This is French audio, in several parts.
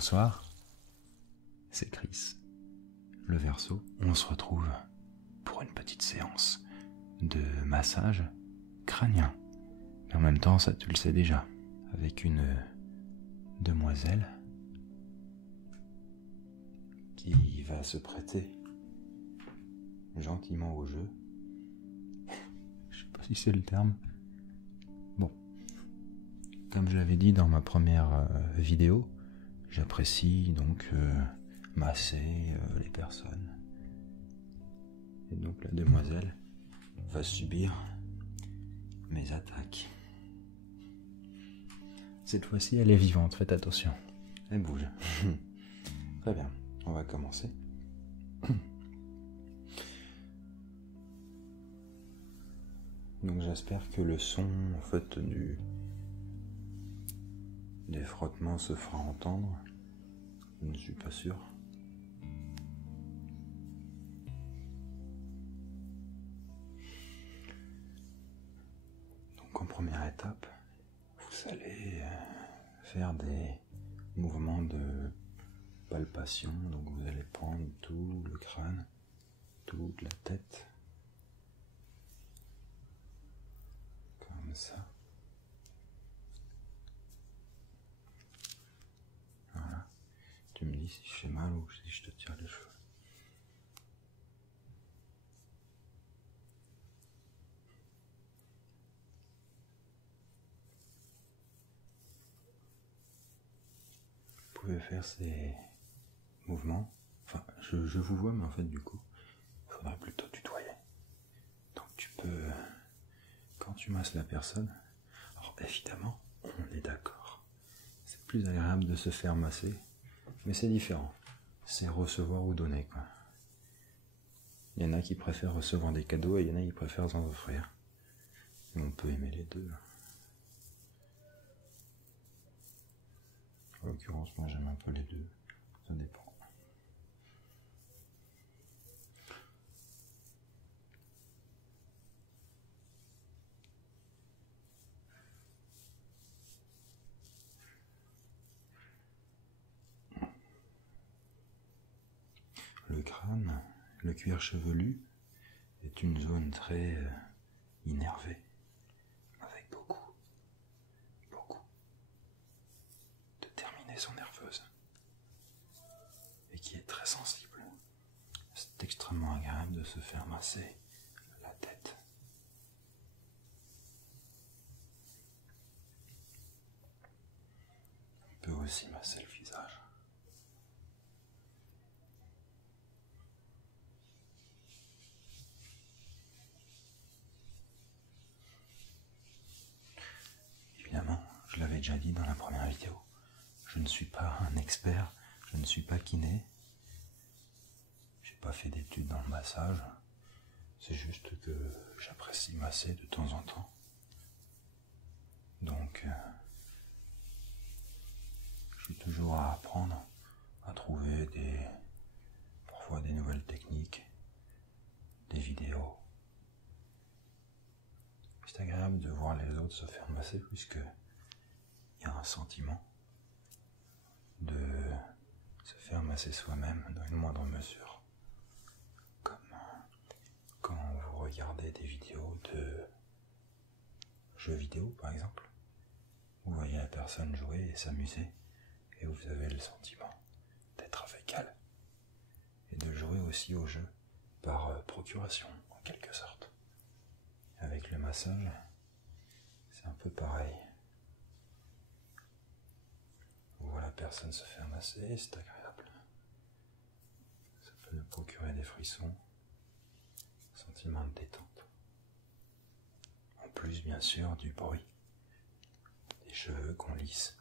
Bonsoir, c'est Chris, le Verseau. On se retrouve pour une petite séance de massage crânien. Mais en même temps, ça tu le sais déjà, avec une demoiselle qui va se prêter gentiment au jeu. Je sais pas si c'est le terme. Bon, comme je l'avais dit dans ma première vidéo, j'apprécie donc masser les personnes. Et donc la demoiselle va subir mes attaques. Cette fois-ci, elle est vivante, faites attention. Elle bouge. Très bien, on va commencer. Donc j'espère que le son en fait des frottements se fera entendre. Je ne suis pas sûr. Donc en première étape, vous allez faire des mouvements de palpation. Donc vous allez prendre tout le crâne, toute la tête, comme ça. Voilà. Tu me dis si je fais mal ou si je te tire les cheveux. Vous pouvez faire ces mouvements. Enfin, je vous vois, mais en fait, du coup, il faudrait plutôt tutoyer. Donc tu peux, quand tu masses la personne, alors évidemment, on est d'accord. C'est plus agréable de se faire masser, mais c'est différent. C'est recevoir ou donner, quoi. Il y en a qui préfèrent recevoir des cadeaux et il y en a qui préfèrent en offrir. Et on peut aimer les deux. En l'occurrence, moi j'aime un peu les deux. Ça dépend. Le crâne, le cuir chevelu, est une zone très innervée, avec beaucoup de terminaisons nerveuses, et qui est très sensible. C'est extrêmement agréable de se faire masser la tête. On peut aussi masser le visage. Évidemment, je l'avais déjà dit dans la première vidéo, je ne suis pas un expert, je ne suis pas kiné, j'ai pas fait d'études dans le massage, c'est juste que j'apprécie masser de temps en temps. Donc, je suis toujours à apprendre, à trouver parfois des nouvelles techniques, des vidéos. C'est agréable de voir les autres se faire masser puisque il y a un sentiment de se faire masser soi-même dans une moindre mesure. Comme quand vous regardez des vidéos de jeux vidéo par exemple, vous voyez la personne jouer et s'amuser et vous avez le sentiment d'être avec elle et de jouer aussi au jeu par procuration en quelque sorte. Avec le massage, c'est un peu pareil. On voit la personne se faire masser, c'est agréable. Ça peut nous procurer des frissons, un sentiment de détente. En plus, bien sûr, du bruit, des cheveux qu'on lisse.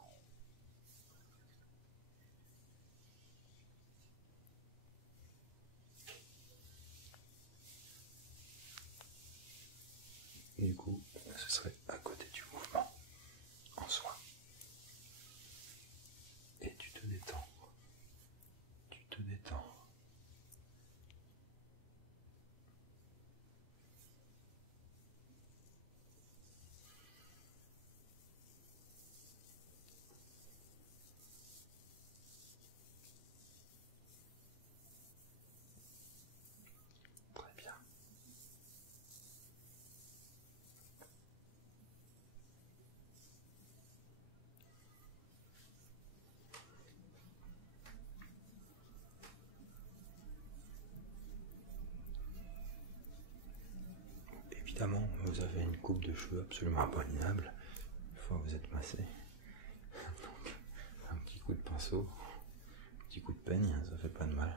Et du coup, ce serait à côté du mouvement en soi. Et tu te détends. Tu te détends. vous avez une coupe de cheveux absolument abominable, une fois que vous êtes massé. Donc, un petit coup de pinceau, un petit coup de peigne, ça fait pas de mal.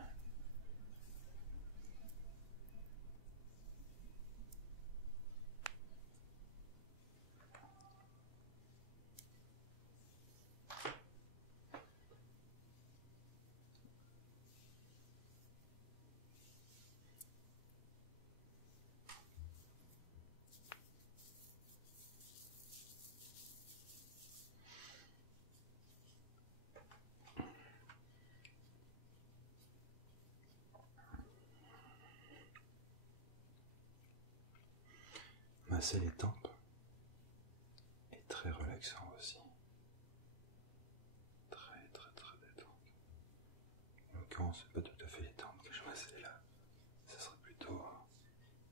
Masser les tempes est très relaxant aussi. Très détente. En l'occurrence, c'est pas tout à fait les tempes que je massais là. Ça serait plutôt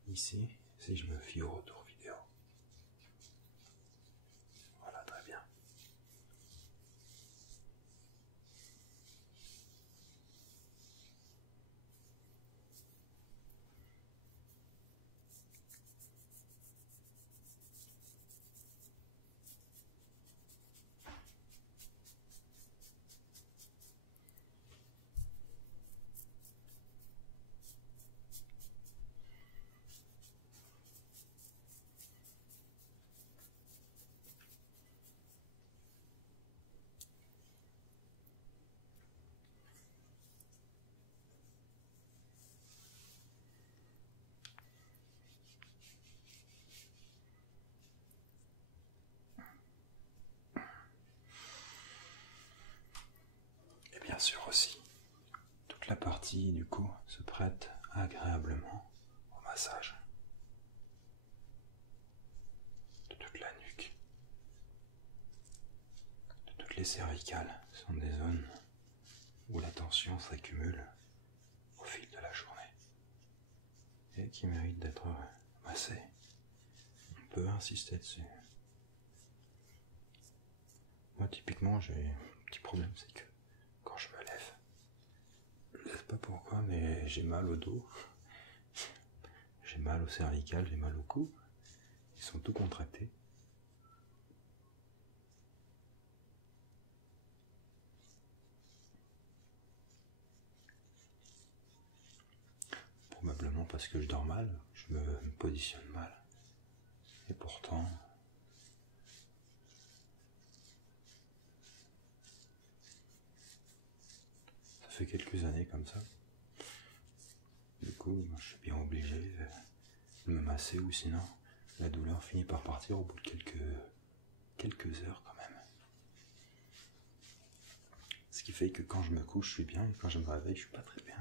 ici, si je me fie au retour vidéo. Voilà, très bien. Et bien sûr aussi, toute la partie du cou se prête agréablement au massage. De toute la nuque, de toutes les cervicales sont des zones où la tension s'accumule au fil de la journée et qui méritent d'être massées. On peut insister dessus. Moi typiquement j'ai un petit problème, c'est que quand je me lève, je ne sais pas pourquoi, mais j'ai mal au dos, j'ai mal au cervical, j'ai mal au cou, ils sont tout contractés. Probablement parce que je dors mal, je me positionne mal. Et pourtant, ça fait quelques années comme ça. Du coup, je suis bien obligé de me masser ou sinon la douleur finit par partir au bout de quelques heures quand même. Ce qui fait que quand je me couche, je suis bien et quand je me réveille, je suis pas très bien.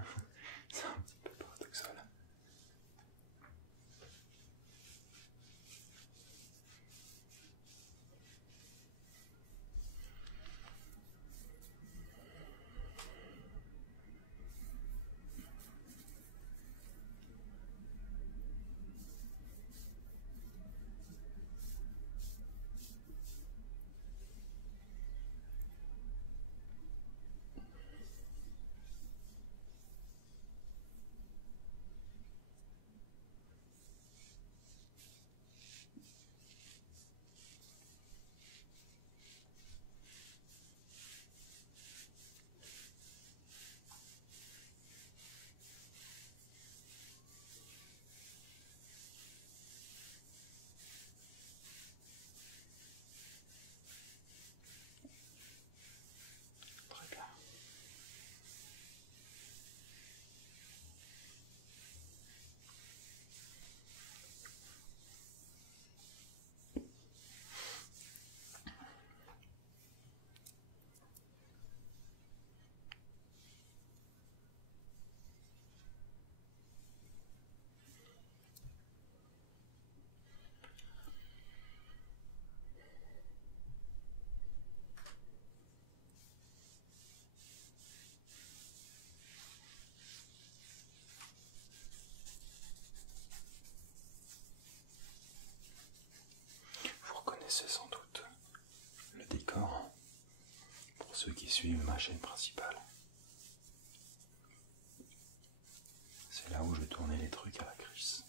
C'est un petit peu paradoxal. Très bien. Vous reconnaissez sans doute le décor pour ceux qui suivent ma chaîne principale. C'est là où je tournais les trucs à la Chris,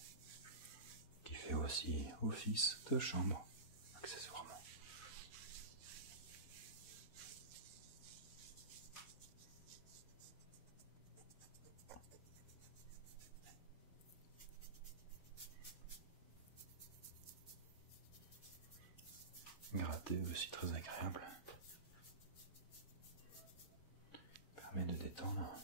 qui fait fait aussi office de chambre, accessoirement. Gratter aussi très agréable. Permet de détendre.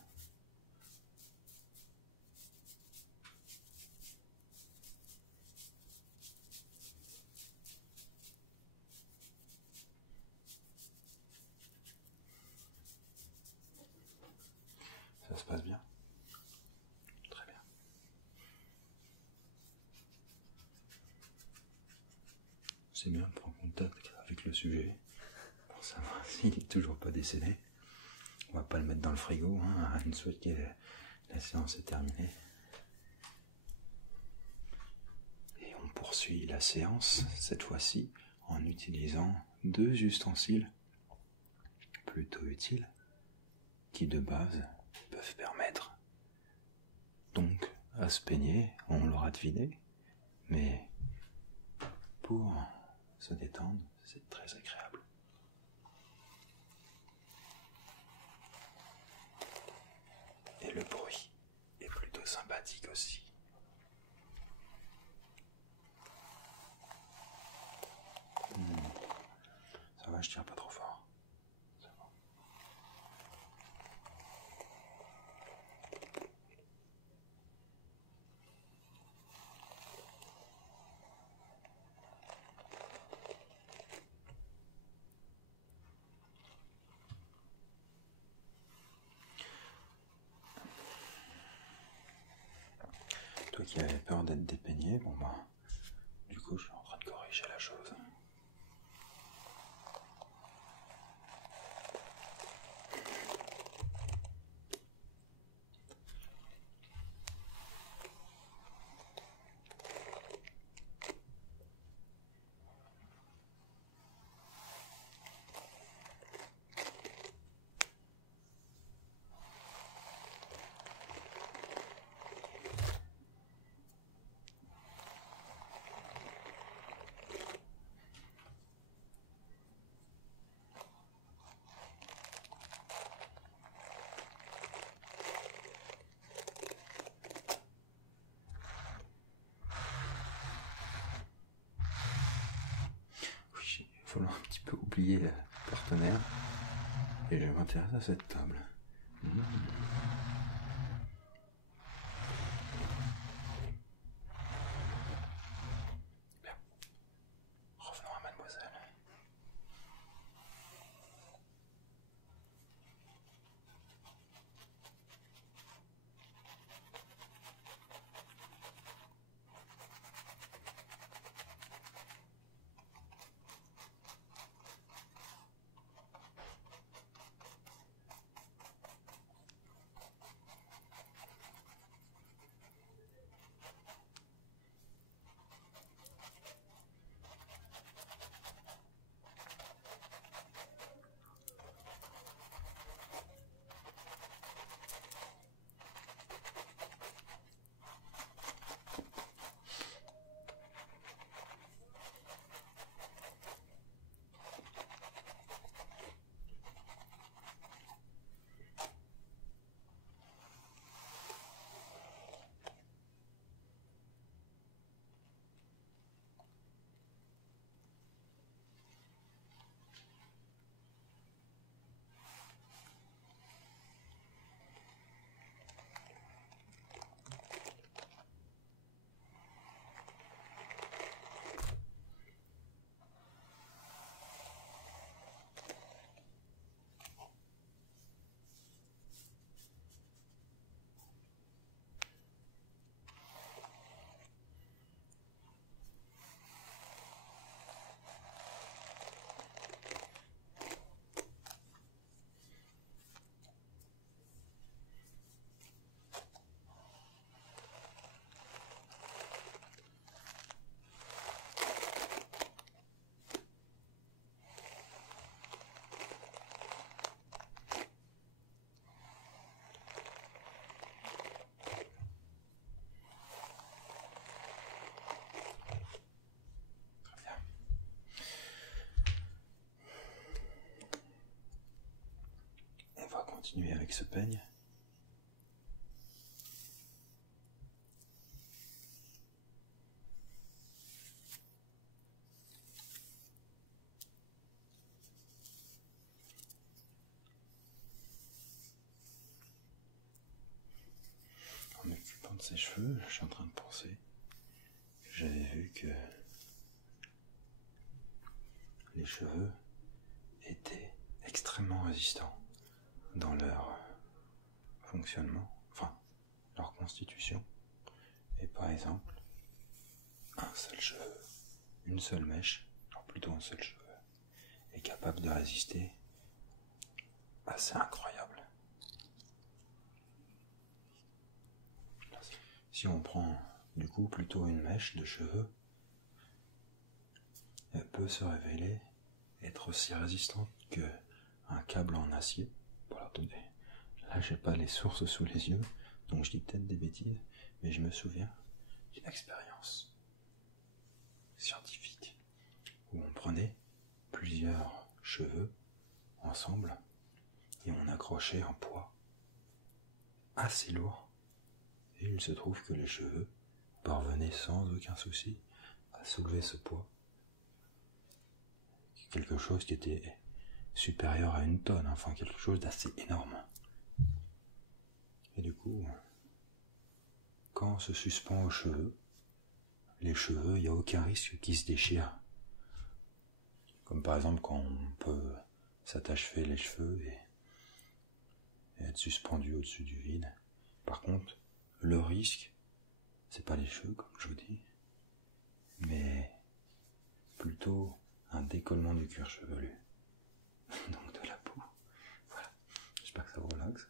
Ça se passe bien? Très bien. C'est bien de prendre contact avec le sujet pour savoir s'il est toujours pas décédé. On va pas le mettre dans le frigo, hein, une fois que la séance est terminée. Et on poursuit la séance, cette fois-ci, en utilisant 2 ustensiles plutôt utiles, qui de base peuvent permettre donc à se peigner, on l'aura deviné, mais pour se détendre, c'est très agréable. Et le bruit est plutôt sympathique aussi. Ça va, je tire pas trop fort. C'est bon. Toi qui avais peur d'être dépeigné, bon bah, du coup je suis en train de corriger la chose. Il faut un petit peu oublier le partenaire et je m'intéresse à cette table. Bien. Revenons à mademoiselle. continuer avec ce peigne. En m'occupant de ses cheveux, je suis en train de penser que j'avais vu que les cheveux étaient extrêmement résistants dans leur fonctionnement, enfin leur constitution. Et par exemple, un seul cheveu, une seule mèche, alors plutôt un seul cheveu, est capable de résister. C'est incroyable. Si on prend du coup plutôt une mèche de cheveux, elle peut se révéler être aussi résistante qu'un câble en acier. Bon, alors, attendez, là j'ai pas les sources sous les yeux, donc je dis peut-être des bêtises, mais je me souviens d'une expérience scientifique où on prenait plusieurs cheveux ensemble et on accrochait un poids assez lourd, et il se trouve que les cheveux parvenaient sans aucun souci à soulever ce poids, quelque chose qui était supérieur à 1 tonne, enfin quelque chose d'assez énorme. Et du coup, quand on se suspend aux cheveux, les cheveux, il n'y a aucun risque qu'ils se déchirent. Comme par exemple quand on peut s'attacher les cheveux et être suspendu au-dessus du vide. Par contre, le risque, c'est pas les cheveux comme je vous dis, mais plutôt un décollement du cuir chevelu. Donc de la peau. Voilà. J'espère que ça vous relaxe.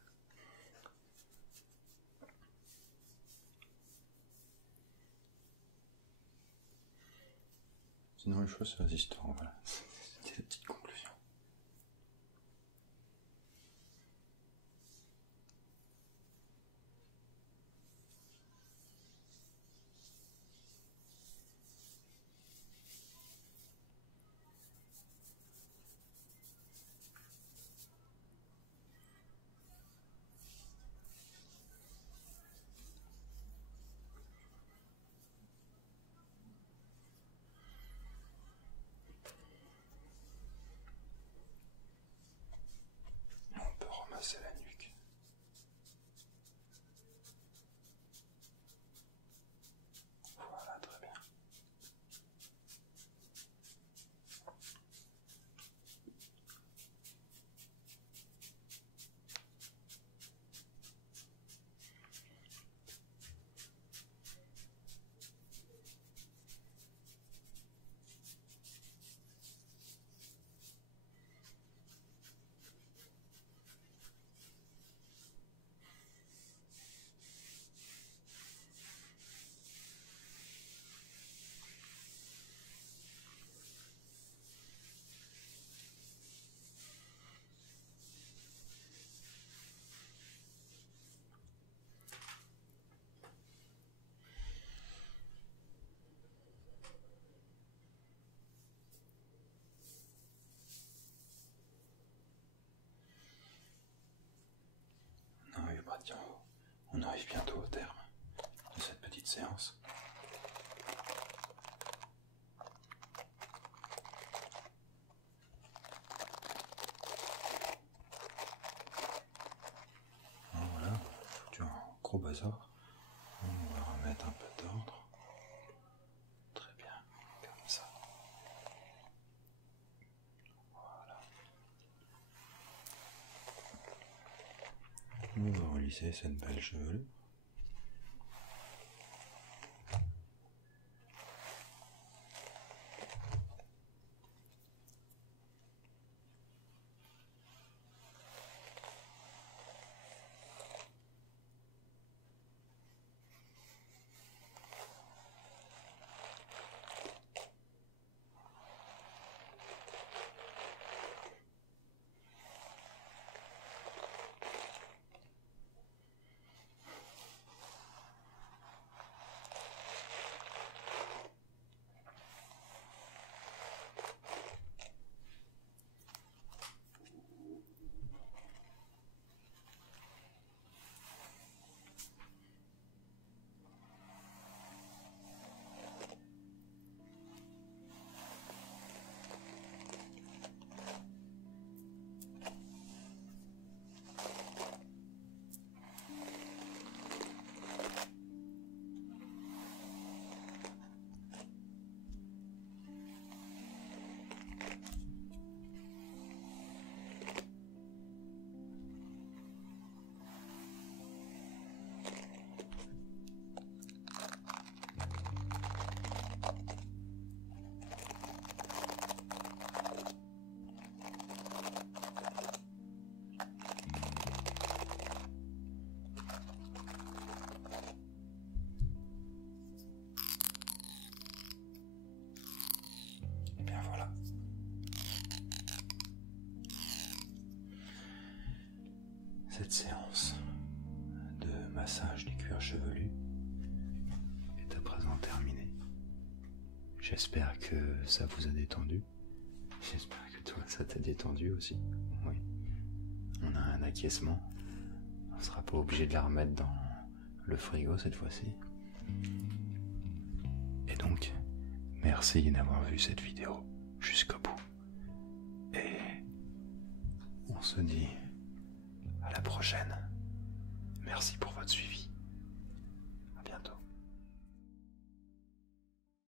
Sinon les cheveux c'est résistant, voilà. C'était la petite conclusion. On peut ramasser la nuque. Voilà, très bien. Tiens, on arrive bientôt au terme de cette petite séance. Voilà, foutu un gros bazar. On va remettre un peu d'ordre. Très bien, comme ça. Voilà. On va relisser cette belle chevelure. Cette séance de massage du cuir chevelu est à présent terminée. J'espère que ça vous a détendu. J'espère que toi ça t'a détendu aussi. Oui. On a un acquiescement. On ne sera pas obligé de la remettre dans le frigo cette fois-ci. Et donc, merci d'avoir vu cette vidéo jusqu'au bout. Et on se dit à la prochaine. Merci pour votre suivi.